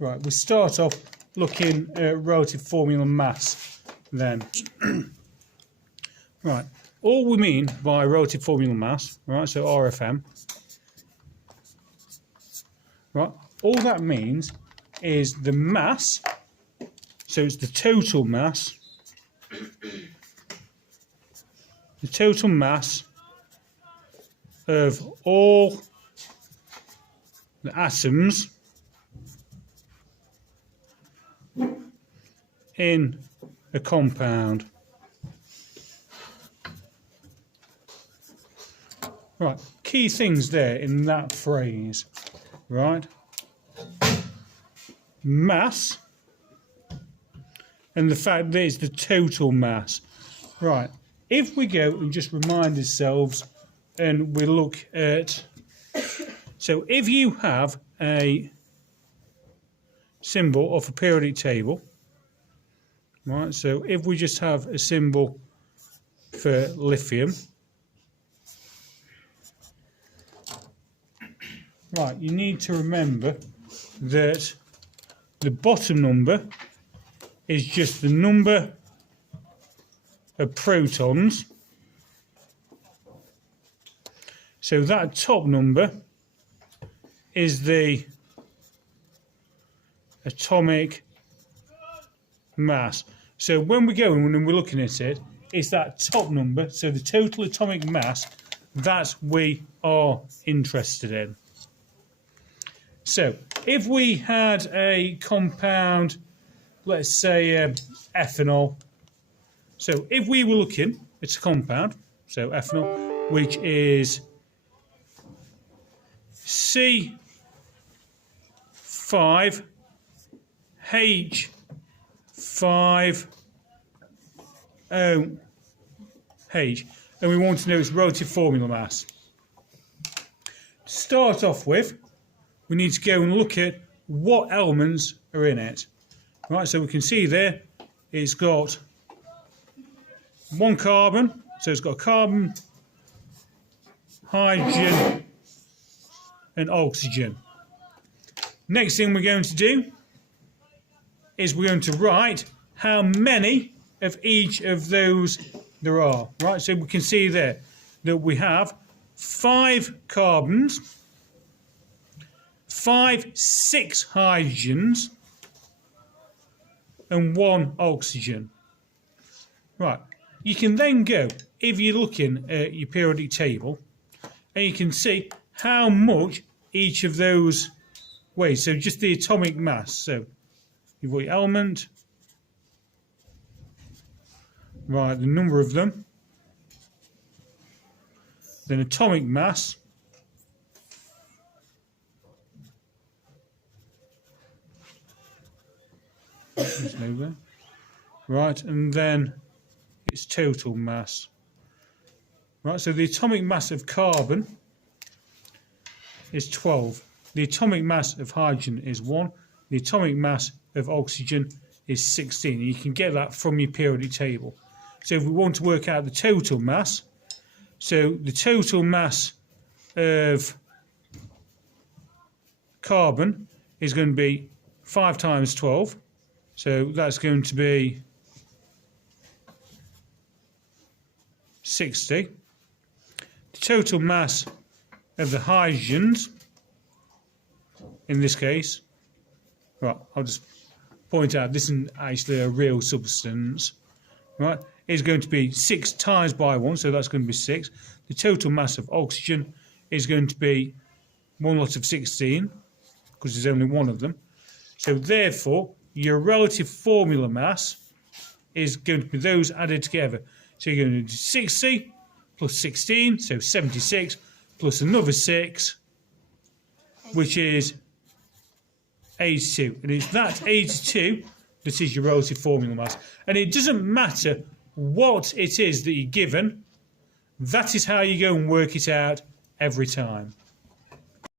Right, we start off looking at relative formula mass then. Right, all we mean by relative formula mass, right, so RFM, right, all that means is the mass, so it's the total mass of all the atoms in a compound. Right, key things there in that phrase, right? Mass, and the fact that it's the total mass. Right, if we go and just remind ourselves and we look at, so if you have a symbol of a periodic table, right, so if we just have a symbol for lithium, right, you need to remember that the bottom number is just the number of protons. So that top number is the atomic mass. So when we go and we're looking at it, it's that top number, so the total atomic mass, that we are interested in. So if we had a compound, let's say ethanol, so if we were looking at a compound, so ethanol, which is C5H5OH, and we want to know its relative formula mass. To start off with, we need to go and look at what elements are in it. Right, so we can see there it's got one carbon, so it's got carbon, hydrogen and oxygen. Next thing we're going to do is we're going to write how many of each of those there are. Right, so we can see there that we have 5 carbons, 6 hydrogens and 1 oxygen. Right, you can then go, if you're looking at your periodic table, and you can see how much each of those weighs. So just the atomic mass. So you've got your element, right, the number of them, then atomic mass, right, and then its total mass. Right, so the atomic mass of carbon is 12. The atomic mass of hydrogen is 1. The atomic mass of oxygen is 16. And you can get that from your periodic table. So if we want to work out the total mass, so the total mass of carbon is going to be 5 times 12. So that's going to be 60. The total mass of the hydrogens, in this case, right, I'll just point out this isn't actually a real substance, right, is going to be 6 times by 1, so that's going to be 6. The total mass of oxygen is going to be 1 lot of 16, because there's only one of them. So therefore, your relative formula mass is going to be those added together. So you're going to do 60 plus 16, so 76, plus another 6, which is 82. And it's that 82 that is your relative formula mass. And it doesn't matter what it is that you're given, that is how you go and work it out every time.